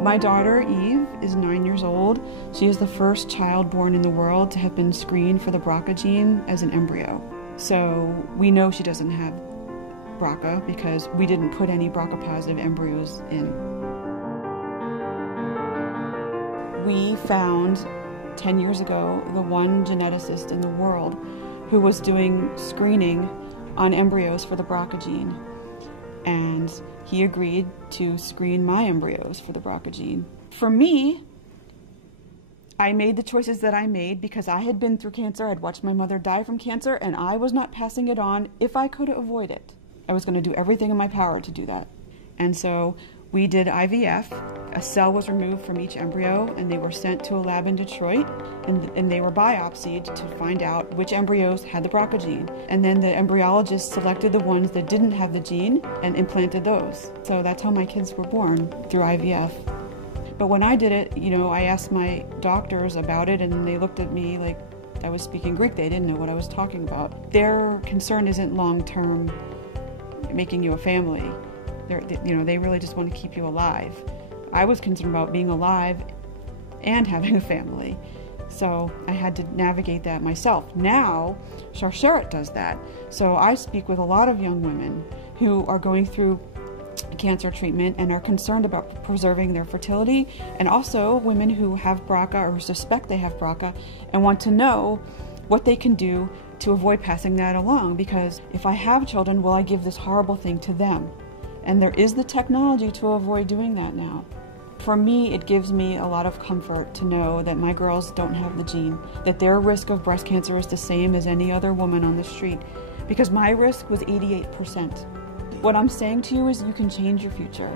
My daughter, Eve, is 9 years old. She is the first child born in the world to have been screened for the BRCA gene as an embryo. So we know she doesn't have BRCA because we didn't put any BRCA-positive embryos in. We found 10 years ago the one geneticist in the world who was doing screening on embryos for the BRCA gene. And he agreed to screen my embryos for the BRCA gene. For me, I made the choices that I made because I had been through cancer. I'd watched my mother die from cancer, and I was not passing it on if I could avoid it. I was going to do everything in my power to do that. And so we did IVF. A cell was removed from each embryo, and they were sent to a lab in Detroit, and they were biopsied to find out which embryos had the BRCA gene. And then the embryologist selected the ones that didn't have the gene and implanted those. So that's how my kids were born, through IVF. But when I did it, I asked my doctors about it, and they looked at me like I was speaking Greek. They didn't know what I was talking about. Their concern isn't long-term making you a family. They really just want to keep you alive. I was concerned about being alive and having a family. So I had to navigate that myself. Now, Sharsheret does that. So I speak with a lot of young women who are going through cancer treatment and are concerned about preserving their fertility, and also women who have BRCA or suspect they have BRCA and want to know what they can do to avoid passing that along, because if I have children, will I give this horrible thing to them? And there is the technology to avoid doing that now. For me, it gives me a lot of comfort to know that my girls don't have the gene, that their risk of breast cancer is the same as any other woman on the street, because my risk was 88%. What I'm saying to you is you can change your future.